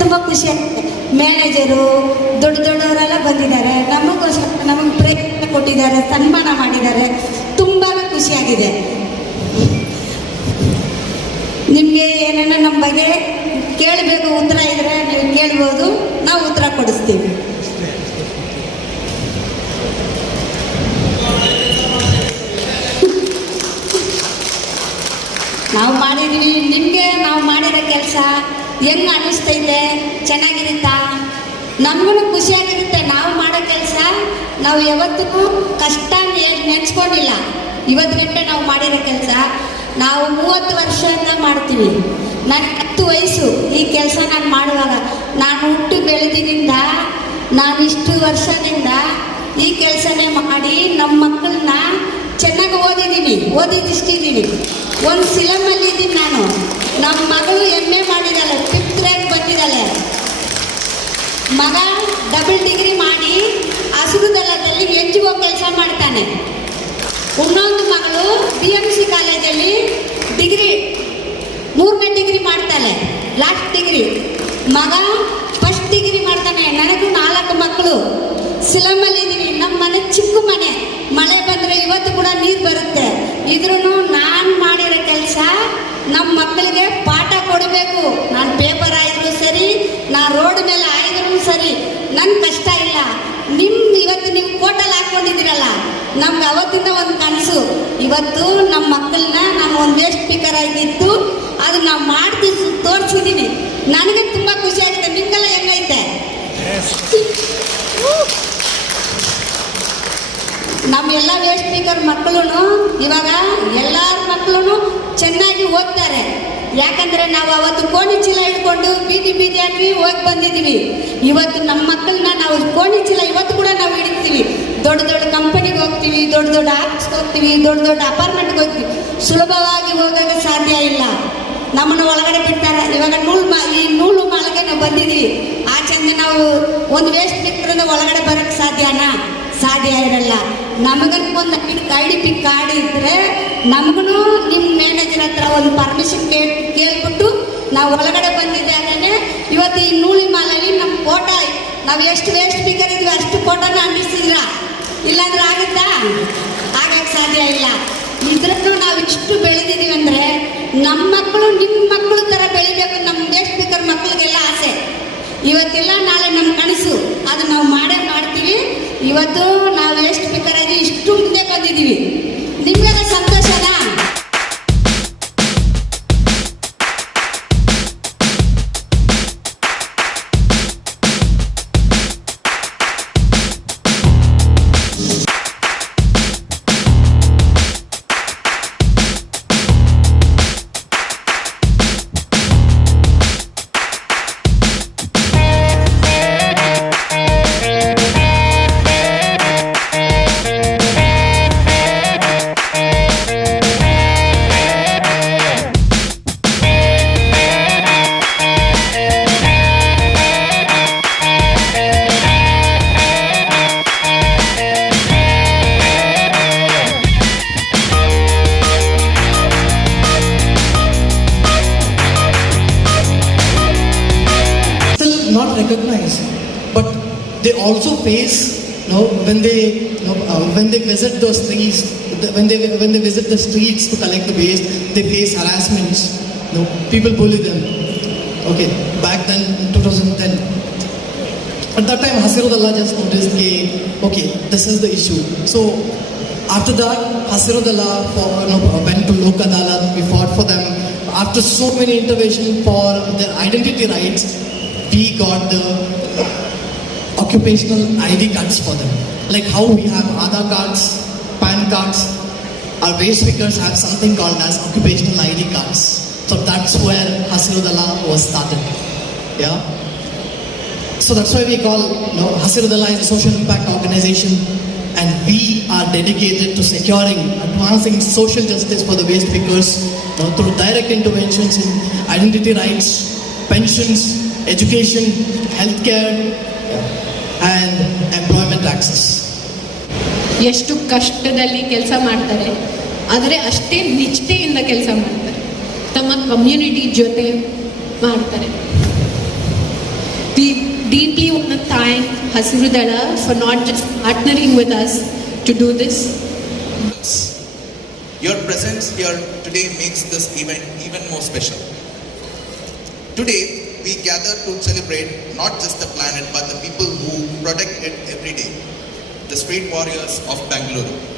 ತುಂಬ ಖುಷಿ ಆಗುತ್ತೆ. ಮ್ಯಾನೇಜರು ದೊಡ್ಡ ದೊಡ್ಡವರೆಲ್ಲ ಬಂದಿದ್ದಾರೆ. ನಮಗೋಸ್ಕರ ನಮಗೆ ಪ್ರಯತ್ನ ಕೊಟ್ಟಿದ್ದಾರೆ, ಸನ್ಮಾನ ಮಾಡಿದ್ದಾರೆ. ತುಂಬಾ ಖುಷಿಯಾಗಿದೆ ನಿಮಗೆ ಏನನ್ನ ನಮ್ಮ ಬಗ್ಗೆ ಕೇಳಬೇಕು, ಉತ್ತರ ಇದ್ರೆ ನೀವು ಕೇಳ್ಬೋದು. ನಾವು ಉತ್ತರ ಕೊಡಿಸ್ತೀವಿ. ನಾವು ಮಾಡಿದ್ದೀವಿ. ನಿಮಗೆ ನಾವು ಮಾಡಿರೋ ಕೆಲಸ ಹೆಂಗ್ ಅನಿಸ್ತೈತೆ ಚೆನ್ನಾಗಿರುತ್ತಾ? ನಮಗೂ ಖುಷಿಯಾಗಿರುತ್ತೆ. ನಾವು ಮಾಡೋ ಕೆಲಸ ನಾವು ಯಾವತ್ತಿಗೂ ಕಷ್ಟ ನೆನೆಸ್ಕೊಂಡಿಲ್ಲ. ಇವತ್ತು ಗಂಟೆ ನಾವು ಮಾಡಿರೋ ಕೆಲಸ, ನಾವು ಮೂವತ್ತು ವರ್ಷದಿಂದ ಮಾಡ್ತೀವಿ. ನನಗೆ ಹತ್ತು ವಯಸ್ಸು ಈ ಕೆಲಸ ನಾನು ಮಾಡುವಾಗ. ನಾನು ಹುಟ್ಟು ಬೆಳೆದಿನಿಂದ, ನಾನು ಇಷ್ಟು ವರ್ಷದಿಂದ ಈ ಕೆಲಸನೇ ಮಾಡಿ ನಮ್ಮ ಮಕ್ಕಳನ್ನ ಚೆನ್ನಾಗಿ ಓದಿದ್ದೀನಿ ಓದಿದಿಷ್ಟಿದ್ದೀನಿ ಒಂದು ಫಿಲಮಲ್ಲಿ ಇದ್ದೀನಿ ನಾನು. ನಮ್ಮ ಮಗಳು ಎಂ ಎ ಮಗ ಡಬಲ್ ಡಿಗ್ರಿ ಮಾಡಿ ಹಸಿರು ದಳದಲ್ಲಿ ಒ ಕೆಲಸ ಮಾಡ್ತಾನೆ. ಇನ್ನೊಂದು ಮಗಳು ಬಿ ಎಂ ಸಿ ಕಾಲೇಜಲ್ಲಿ ಡಿಗ್ರಿ ಮೂರನೇ ಡಿಗ್ರಿ ಮಾಡ್ತಾಳೆ. ಲಾಸ್ಟ್ ಡಿಗ್ರಿ ಮಗ ಫಸ್ಟ್ ಡಿಗ್ರಿ ಮಾಡ್ತಾನೆ. ನನಗೂ ನಾಲ್ಕು ಮಕ್ಕಳು. ಸಿಲಮಲ್ಲಿ ಇದ್ದೀನಿ ನಮ್ಮ ಮನೆ ಚಿಕ್ಕ ಮನೆ. ಮಳೆ ಬಂದರೆ ಇವತ್ತು ಕೂಡ ನೀರು ಬರುತ್ತೆ. ಇದ್ರೂ ನಾನು ಮಾಡಿರೋ ಕೆಲಸ ನಮ್ಮ ಮಕ್ಕಳಿಗೆ ಪಾಠ ಕೊಡಬೇಕು. ಇಲ್ಲ ನಿಮ್ ಇವತ್ತು ನೀವು ಕೋಟಲ್ಲಿ ಹಾಕೊಂಡಿದ್ದೀರಲ್ಲ ನಮ್ಗೆ ಅವತ್ತಿಂದ ಒಂದು ಕನಸು. ಇವತ್ತು ನಮ್ಮ ಮಕ್ಕಳನ್ನ ನಾನು ಒಂದು ವೇಸ್ಟ್ ಸ್ಪೀಕರ್ ಆಗಿತ್ತು ಅದು ನಾವು ಮಾಡ್ತಿ ತೋರಿಸಿದ್ದೀನಿ ನನಗೆ ತುಂಬ ಖುಷಿ ಆಗುತ್ತೆ. ನಿಮ್ಗೆಲ್ಲ ಹೆಂಗೈತೆ? ನಮ್ಮ ಎಲ್ಲ ವೇಸ್ಟ್ ಸ್ಪೀಕರ್ ಮಕ್ಕಳು ಇವಾಗ ಎಲ್ಲರ ಮಕ್ಕಳು ಚೆನ್ನಾಗಿ ಓದ್ತಾರೆ ಯಾಕಂದ್ರೆ ನಾವು ಅವತ್ತು ಕೋಣಿ ಚೀಲ ಹಿಡ್ಕೊಂಡು ಬೀದಿ ಬೀದಿ ಹಾಕಿ ಹೋಗಿ ಬಂದಿದ್ದೀವಿ. ಇವತ್ತು ನಮ್ಮ ಮಕ್ಕಳನ್ನ ನಾವು ಕೋಣಿ ಚೀಲ ಇವತ್ತು ಕೂಡ ನಾವು ಹಿಡಿತೀವಿ. ದೊಡ್ಡ ದೊಡ್ಡ ಕಂಪನಿಗೆ ಹೋಗ್ತೀವಿ, ದೊಡ್ಡ ದೊಡ್ಡ ಆಫೀಸ್ಗೆ ಹೋಗ್ತೀವಿ, ದೊಡ್ಡ ದೊಡ್ಡ ಅಪಾರ್ಟ್ಮೆಂಟ್ಗೆ ಹೋಗ್ತೀವಿ. ಸುಲಭವಾಗಿ ಹೋಗೋಕೆ ಸಾಧ್ಯ ಇಲ್ಲ. ನಮ್ಮನ್ನು ಒಳಗಡೆ ಬಿಡ್ತಾರೆ. ಇವಾಗ ನೂಲು ಮಾ, ಈ ನೂಲು ಮಾಲಿಗೆ ನಾವು ಬಂದಿದ್ದೀವಿ. ಚಂದ ನಾವು ಒಂದು ವೇಸ್ಟ್ ಬಿಟ್ಟರೆ ಒಳಗಡೆ ಬರೋಕ್ಕೆ ಸಾಧ್ಯನಾ? ಸಾಧ್ಯ ಇರಲ್ಲ. ನಮಗಂತ ಒಂದು ಡಿ ಪಿ ಕಾರ್ಡ್ ಇದ್ದರೆ ನಮಗೂ ನಿಮ್ಮ ಮ್ಯಾನೇಜರ್ ಹತ್ರ ಒಂದು ಪರ್ಮಿಷನ್ ಕೇಳಿ ನಾವು ಒಳಗಡೆ ಬಂದಿದ್ದಾಗೇ ಇವತ್ತು ಈ ನೂಲಿ ಮಾಲಲ್ಲಿ ನಮ್ಮ ಕೋಟ ನಾವು ಎಷ್ಟು ವೇಸ್ಟ್ ಸ್ಪೀಕರ್ ಇದೀವಿ ಅಷ್ಟು ಫೋಟೋನ ಅಂಟಿಸಿದ್ರ. ಇಲ್ಲಾಂದ್ರೆ ಆಗುತ್ತಾ? ಆಗಕ್ಕೆ ಸಾಧ್ಯ ಇಲ್ಲ. ಇದ್ರಲ್ಲೂ ನಾವು ಇಷ್ಟು ಬೆಳೆದಿದ್ದೀವಿ ಅಂದರೆ ನಮ್ಮ ಮಕ್ಕಳು ನಿಮ್ಮ ಮಕ್ಕಳು ಥರ ಬೆಳಿಬೇಕು ನಮ್ಮ ವೇಸ್ಟ್ ಸ್ಪೀಕರ್ ಮಕ್ಕಳಿಗೆಲ್ಲ ಆಸೆ. ಇವತ್ತೆಲ್ಲ ನಾಳೆ ನಮ್ಮ ಕನಸು. ಅದು ನಾವು ಮಾಡೇ ಮಾಡ್ತೀವಿ. ಇವತ್ತು ನಾವು ಎಷ್ಟು ಆಗಿ ಇಷ್ಟು ಮುಂದೆ ಬಂದಿದ್ದೀವಿ. ನಿಮಗೆಲ್ಲ ಸಂತೋಷನಾ recognized, but they also face, you know, when they, you know, uh, when they visit the streets, when they when they visit the streets to collect the waste, they face harassments. You know, people bully them. Okay, back then in 2010. At that time, Hasirudallah just noticed, okay, okay, this is the issue. So after that, Hasirudallah for, you know, went to Lok we fought for them. After so many intervention for their identity rights, we got the occupational ID cards for them. Like how we have Aadhaar cards, PAN cards, our waste speakers have something called as occupational ID cards. So that's where Hasirudallah was started. Yeah. So that's why we call you know, Hasirudallah is a social impact organization and we are dedicated to securing, advancing social justice for the waste pickers you know, through direct interventions in identity rights, pensions, education, healthcare and employment access. ಎಷ್ಟು ಕಷ್ಟದಲ್ಲಿ ಕೆಲಸ ಮಾಡ್ತಾರೆ ಆದರೆ ಅಷ್ಟೇ ನಿಷ್ಠೆಯಿಂದ ಕೆಲಸ ಮಾಡ್ತಾರೆ ತಮ್ಮ ಕಮ್ಯುನಿಟಿ ಜೊತೆ ಮಾಡ್ತಾರೆ We deeply want to thank Hasirudala for not just partnering with us to do this, Your presence here today makes this event even more special. Today, we gather to celebrate not just the planet but the people who protect it every day, the street warriors of Bangalore.